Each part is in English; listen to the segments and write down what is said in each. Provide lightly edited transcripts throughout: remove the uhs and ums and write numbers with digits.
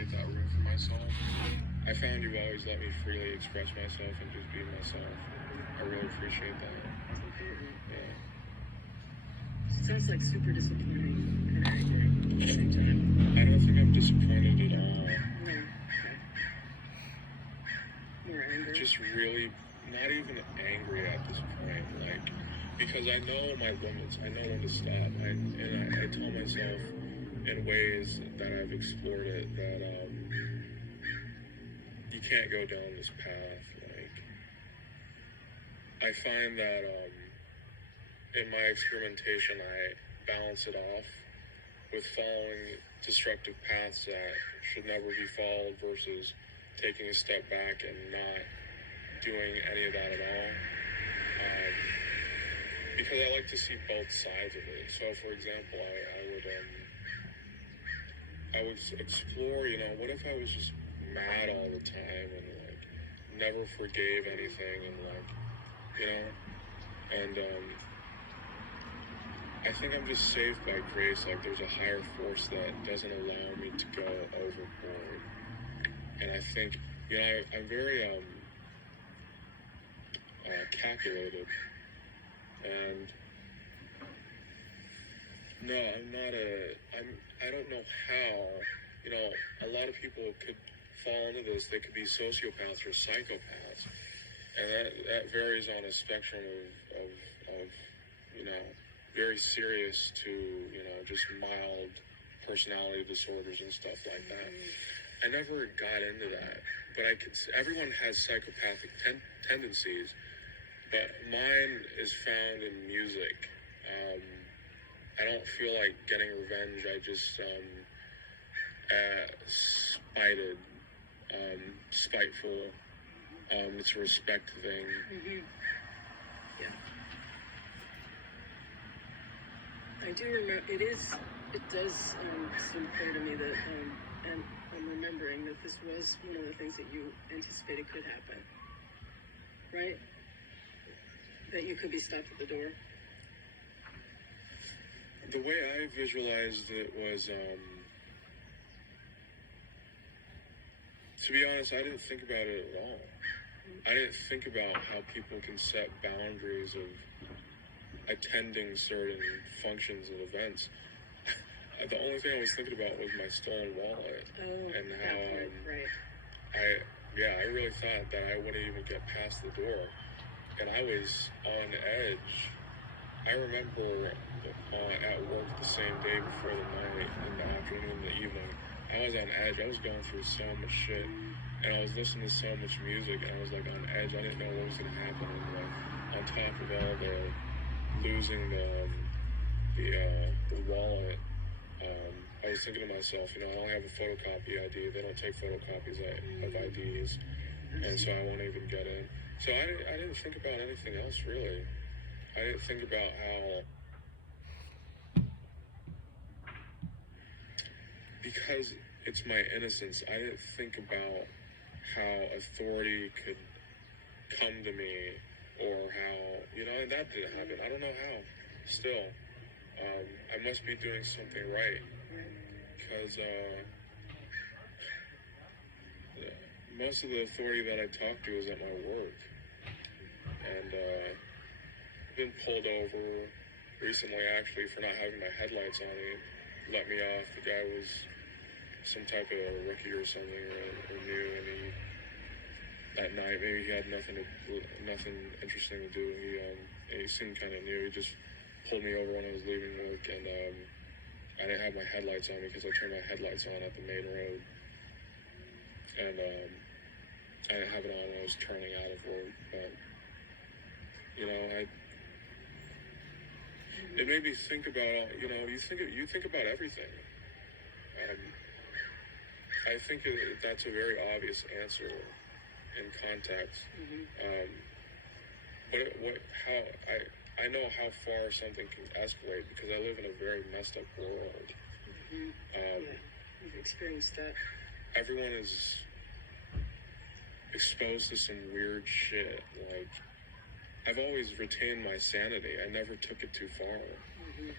create that room for myself. I found you always let me freely express myself and just be myself. I really appreciate that. That's important. Yeah. Sounds like super disappointing and angry at the same time. I don't think I'm disappointed at all. No. Okay. More anger. Just really not even angry at this point, like, because I know my limits. I know when to stop. I tell myself in ways that I've explored it that you can't go down this path. Like, I find that in my experimentation, I balance it off with following destructive paths that should never be followed versus taking a step back and not doing any of that at all. Because I like to see both sides of it. So, for example, I would explore, what if I was just mad all the time and, like, never forgave anything and, like, and, I think I'm just saved by grace. Like, there's a higher force that doesn't allow me to go overboard. And I think, I'm very, calculated. And no, I don't know how, a lot of people could fall into this. They could be sociopaths or psychopaths. And that varies on a spectrum of very serious to, just mild personality disorders and stuff like that. I never got into that, but everyone has psychopathic tendencies, but mine is found in music. I don't feel like getting revenge. I just, spiteful. It's a respect thing. Mm-hmm. Yeah. I do remember, it does seem clear to me that, and I'm remembering that this was one of the things that you anticipated could happen, right? That you could be stopped at the door. The way I visualized it was, to be honest, I didn't think about it at all. I didn't think about how people can set boundaries of attending certain functions and events. The only thing I was thinking about was my stolen wallet. And how, right. I really thought that I wouldn't even get past the door. And I was on edge. I remember at work the same day before the night, in the afternoon, in the evening, I was on edge. I was going through so much shit. And I was listening to so much music, and I was, like, on edge. I didn't know what was going to happen. And, like, on top of all the losing the wallet, I was thinking to myself, I don't have a photocopy ID. They don't take photocopies of IDs. And so I won't even get in. So I didn't think about anything else, really. I didn't think about how... Because it's my innocence, I didn't think about how authority could come to me, or how, and that didn't happen. I don't know how, still. I must be doing something right, because most of the authority that I talk to is at my work, and I've been pulled over recently, actually, for not having my headlights on. He let me off. The guy was some type of rookie or something, or new, and that night, maybe he had nothing interesting to do. He seemed kind of new. He just pulled me over when I was leaving work, and I didn't have my headlights on because I turned my headlights on at the main road, and I didn't have it on when I was turning out of work. But it made me think about, you think about everything. I think that's a very obvious answer in context. Mm-hmm. I know how far something can escalate because I live in a very messed up world. Mm-hmm. You've experienced that. Everyone is exposed to some weird shit. Like, I've always retained my sanity. I never took it too far. Mm-hmm.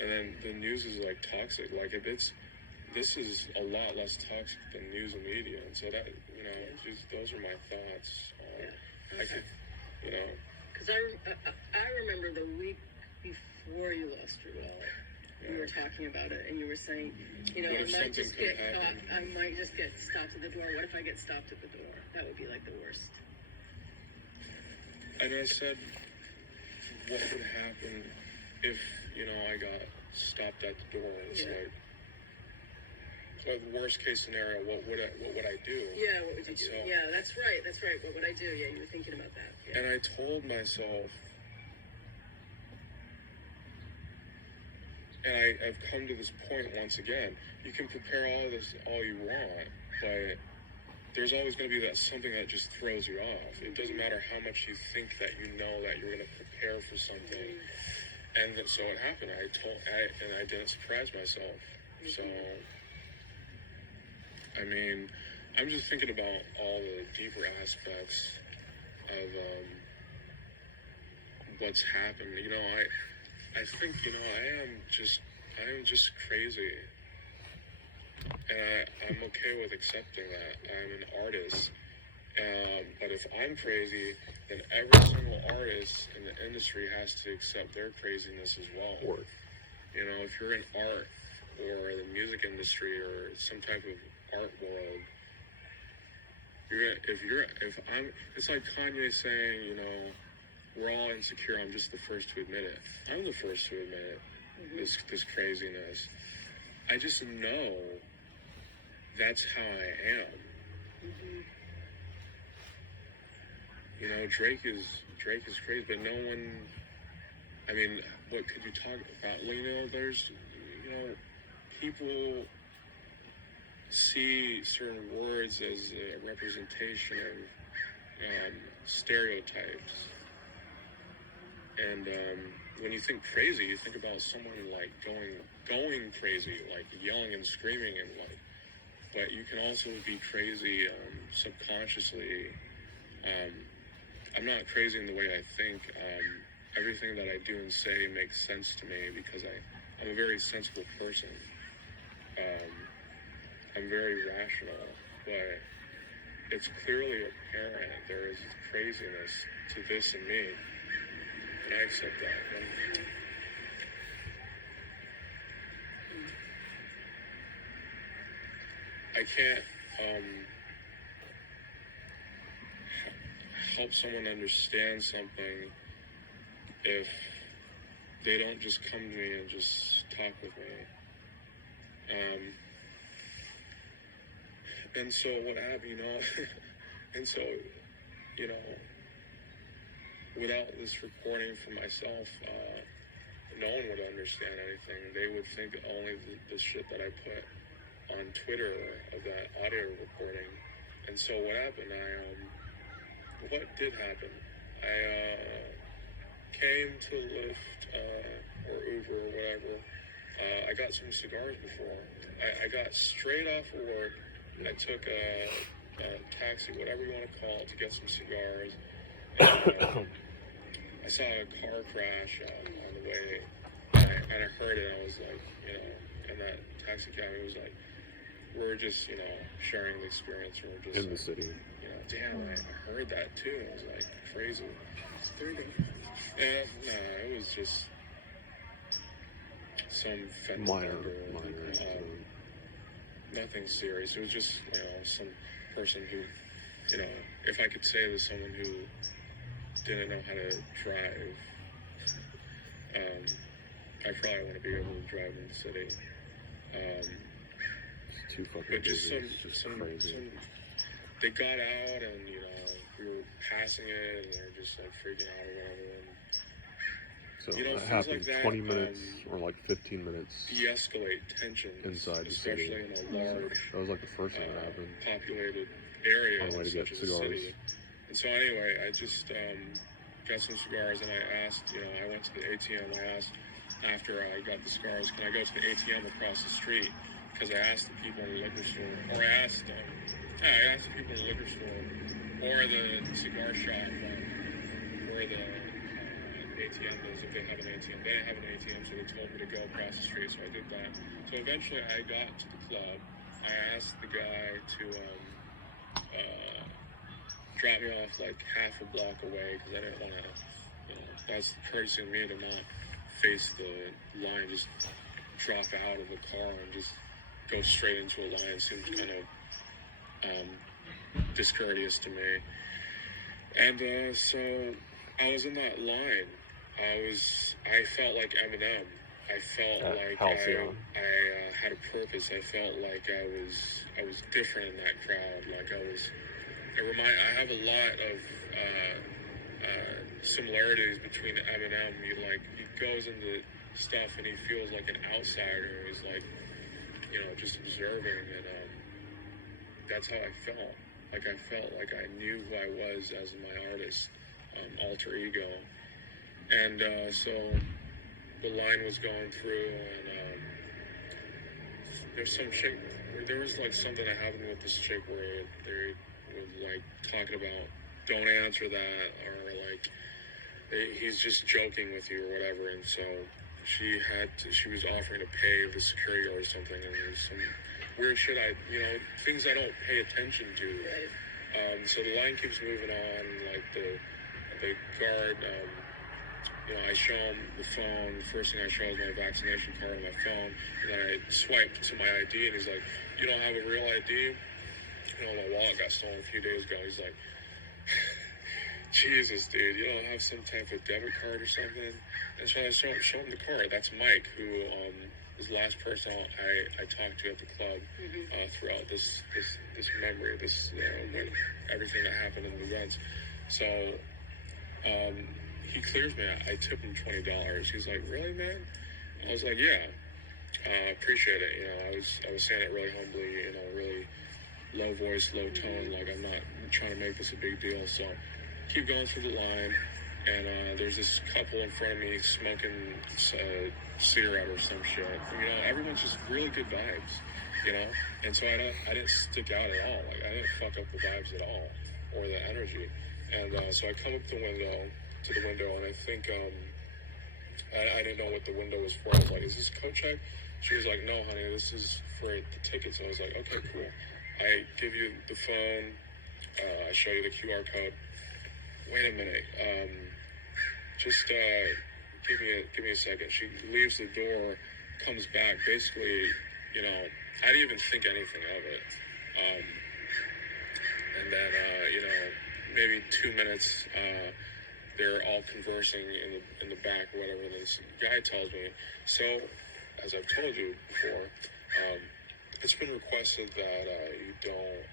And then the news is like toxic. Like, this is a lot less toxic than news and media. And so that, you know, just those are my thoughts. I could, you know. Because I remember the week before you lost your wallet, we were talking about it, and you were saying, you know, I might just get caught. I might just get stopped at the door. What if I get stopped at the door? That would be like the worst. And I said, what would happen if, you know, I got stopped at the door? It's like, the worst case scenario, what would I do? Yeah, what would you do? Yeah, that's right. What would I do? Yeah, you were thinking about that. Yeah. And I told myself, and I've come to this point once again, you can prepare all this all you want, but there's always going to be that something that just throws you off. It doesn't matter how much you think that you know that you're going to prepare for something. And so it happened. And I didn't surprise myself. So, I mean, I'm just thinking about all the deeper aspects of what's happened. You know, I think, you know, I am just crazy. And I'm okay with accepting that. I'm an artist. But if I'm crazy, then every single artist in the industry has to accept their craziness as well. You know, if you're in art or the music industry or some type of art world, it's like Kanye saying, you know, we're all insecure, I'm just the first to admit it. I'm the first to admit it, this craziness. I just know that's how I am. You know, Drake is crazy, but no one, I mean, what could you talk about? You know, there's, you know, people see certain words as a representation of stereotypes. And when you think crazy, you think about someone like going crazy, like yelling and screaming, and like. But you can also be crazy subconsciously. I'm not crazy in the way I think. Everything that I do and say makes sense to me because I'm a very sensible person. I'm very rational, but it's clearly apparent there is craziness to this in me, and I accept that. I can't help someone understand something if they don't just come to me and just talk with me. And so what happened, you know, and so, you know, without this recording for myself, no one would understand anything. They would think only the shit that I put on Twitter of that audio recording. And so what happened, what did happen? I came to Lyft or Uber or whatever. I got some cigars before. I got straight off of work. I took a taxi, whatever you want to call it, to get some cigars. And, I saw a car crash on the way, and I heard it. I was like, you know, and that taxi cab, it was like, we're just, you know, sharing the experience. We're just in the city. You know, damn, I heard that too. It was like crazy. It's 30. And no, it was just some minor. Nothing serious. It was just, you know, some person who, you know, if I could say it was someone who didn't know how to drive, I probably want to be able to drive in the city. It's too fucking but just busy. It's just crazy. They got out and, you know, we were passing it and they were just like freaking out or whatever. And, so you know, that happened like that, 20 minutes or like 15 minutes. De-escalate tensions inside the especially city. in a large, that was like the first thing that happened. Populated area on the way to get such as cigars. a city. And so anyway, I just got some cigars and I asked, you know, I went to the ATM. I asked after I got the cigars, can I go to the ATM across the street? Because I asked the people in the liquor store, or I asked the people in the liquor store, or the cigar shop, where the ATM is if they have an ATM. They didn't have an ATM, so they told me to go across the street, so I did that. So eventually I got to the club. I asked the guy to drop me off like half a block away because I didn't want to, that's the courtesy of me to not face the line, just drop out of the car and just go straight into a line. It seemed kind of discourteous to me. And so I was in that line. I felt like Eminem. I felt like I had a purpose. I felt like I was different in that crowd. Like I have a lot of similarities between Eminem. He goes into stuff and he feels like an outsider. He's like, just observing, and that's how I felt. Like I felt like I knew who I was as my artist, alter ego. And so the line was going through, and there's some chick. There was like something that happened with this chick where they was like talking about don't answer that, or like he's just joking with you or whatever. And so she was offering to pay the security guard or something, and there's some weird shit things I don't pay attention to. So the line keeps moving on, like the guard, I show him the phone. The first thing I show is my vaccination card on my phone, and then I swipe to my ID, and he's like, "You don't have a real ID?" My wallet got stolen a few days ago. He's like, "Jesus, dude, you don't have some type of debit card or something?" And so I show him the card. That's Mike, who was the last person I talked to at the club throughout this memory, everything that happened in the events. So he clears me. I tip him $20. He's like, "Really, man?" I was like, "Yeah, I appreciate it." I was saying it really humbly, really low voice, low tone, like I'm not trying to make this a big deal. So keep going through the line, and there's this couple in front of me smoking cigarette or some shit. Everyone's just really good vibes, and so I didn't stick out at all. Like I didn't fuck up the vibes at all or the energy. And so I come up to the window, and I think I didn't know what the window was for. I was like, "Is this a coat check?" She was like, "No, honey, this is for the tickets." And I was like, "Okay, cool." I give you the phone. I show you the QR code. Wait a minute. Just give me a second. She leaves the door, comes back. Basically, I didn't even think anything of it. And then, maybe 2 minutes, they're all conversing in the back or whatever. And this guy tells me, "So, as I've told you before, it's been requested that you don't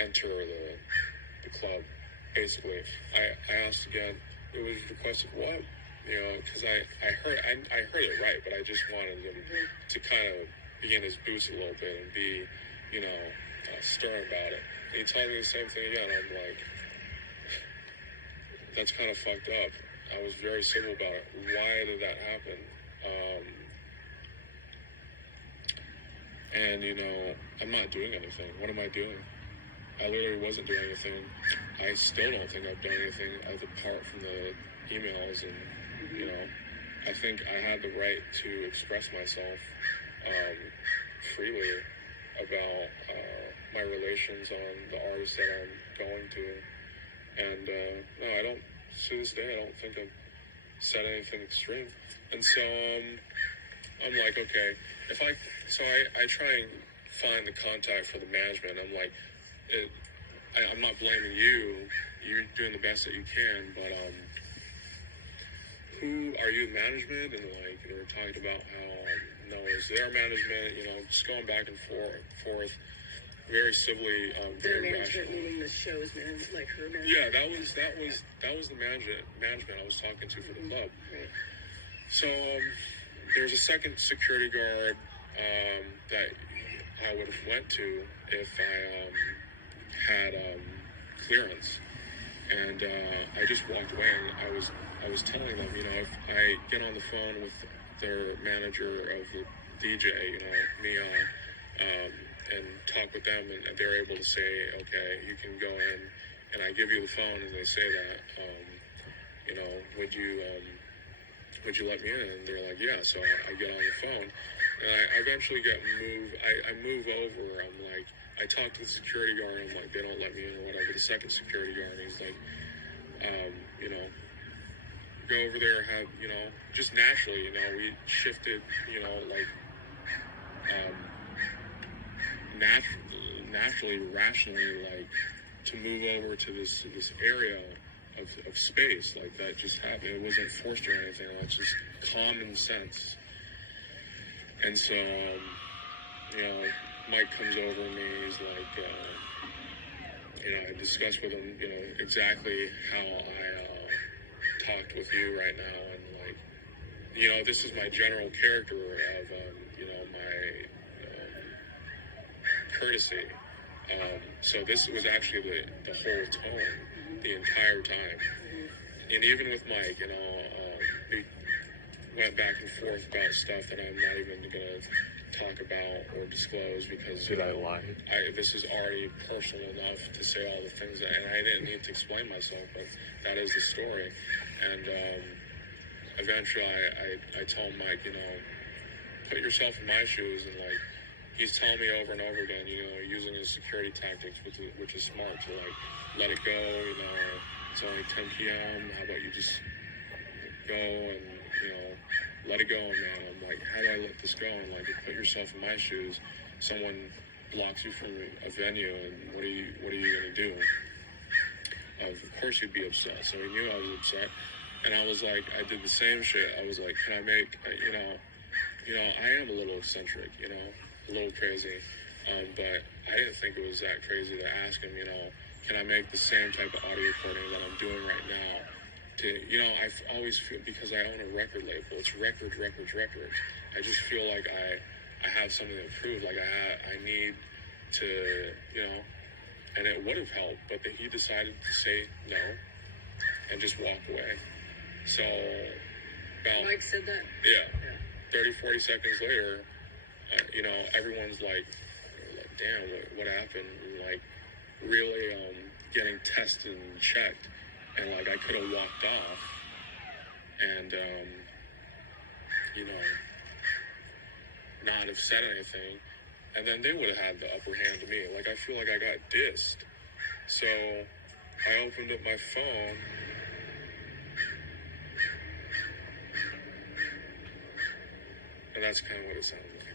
enter the club." Basically, I asked again. It was requested what? Because I heard it right, but I just wanted him to kind of be in his boots a little bit and be, stern about it. And he told me the same thing again. I'm like, that's kind of fucked up. I was very civil about it. Why did that happen? And I'm not doing anything. What am I doing? I literally wasn't doing anything. I still don't think I've done anything apart from the emails, and I think I had the right to express myself freely about my relations on the artists that I'm going to. And no, I don't. To this day, I don't think I've said anything extreme. And so I'm like, okay, I try and find the contact for the management. I'm like, I'm not blaming you. You're doing the best that you can, but who are you, management? And like, we're talking about how no, it's their management. Just going back and forth, very civilly, Their very management rationally. meaning the show's management, like her management. Yeah, that was the management I was talking to for the club. Right. So there's a second security guard that I would have went to if I had clearance, and I just walked away. And I was telling them, if I get on the phone with their manager of the DJ, Mija, and talk with them, and they're able to say, okay, you can go in, and I give you the phone, and they say that, you know, would you let me in? And they're like, yeah. So I get on the phone, and I eventually get moved. I move over. I'm like, I talk to the security guard. I'm like, they don't let me in or whatever. The second security guard, he's like, you know, go over there, have, you know, just naturally, you know, we shifted, you know, like, naturally, rationally, like, to move over to this area of space, like that just happened. It wasn't forced or anything. It's just common sense. And so, you know, Mike comes over to me. He's like, you know, I discussed with him, you know, exactly how I talked with you right now, and like, you know, this is my general character of, you know, my courtesy. So this was actually the whole tone, the entire time. And even with Mike, you know, we went back and forth about stuff that I'm not even going to talk about or disclose because Did I lie? This is already personal enough to say all the things that, and I didn't need to explain myself, but that is the story. And eventually I told Mike, you know, put yourself in my shoes, and like, he's telling me over and over again, you know, using his security tactics, which is smart, to like let it go, you know, it's only 10 p.m., how about you just go and, you know, let it go, man. I'm like, how do I let this go? And like, put yourself in my shoes. Someone blocks you from a venue, and what are you gonna do? Of course you'd be upset. So he knew I was upset, and I was like, I did the same shit. I was like, can I make, you know, I am a little eccentric, you know, a little crazy, but I didn't think it was that crazy to ask him, you know, can I make the same type of audio recording that I'm doing right now? To, you know, I always feel, because I own a record label, it's records. I just feel like I have something to prove, like I need to, you know, and it would have helped, but he decided to say no and just walk away. So, about, Mike said that? Yeah. 30, 40 seconds later, you know, everyone's like damn, what happened? And, like, really getting tested and checked, and like I could have walked off, and you know, not have said anything, and then they would have had the upper hand to me. Like, I feel like I got dissed. So I opened up my phone. And that's kind of what it sounded like.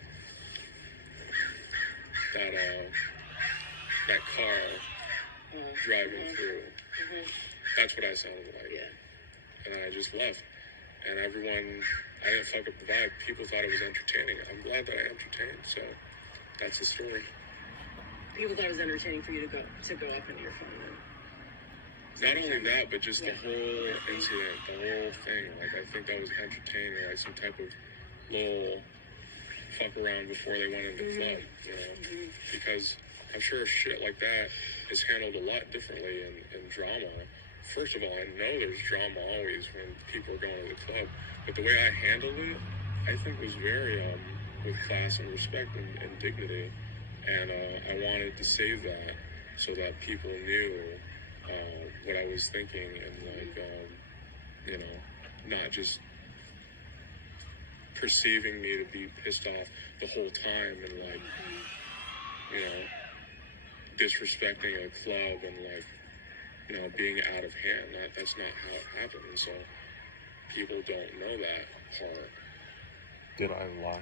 That car driving through. That's what I sounded like. Yeah. And then I just left. And everyone, I didn't fuck up the vibe. People thought it was entertaining. I'm glad that I entertained. So that's the story. People thought it was entertaining for you to go up into your phone. Not only that, but just the whole incident, the whole thing. Like, I think that was entertaining. Like some type of little fuck around before they went into the club, you know, because I'm sure shit like that is handled a lot differently in drama. First of all, I know there's drama always when people are going to the club, but the way I handled it, I think was very with class and respect and dignity, and I wanted to save that so that people knew what I was thinking, and like, you know, not just perceiving me to be pissed off the whole time and like, you know, disrespecting a club and like, you know, being out of hand. That's not how it happened. And so people don't know that part. Did I lie?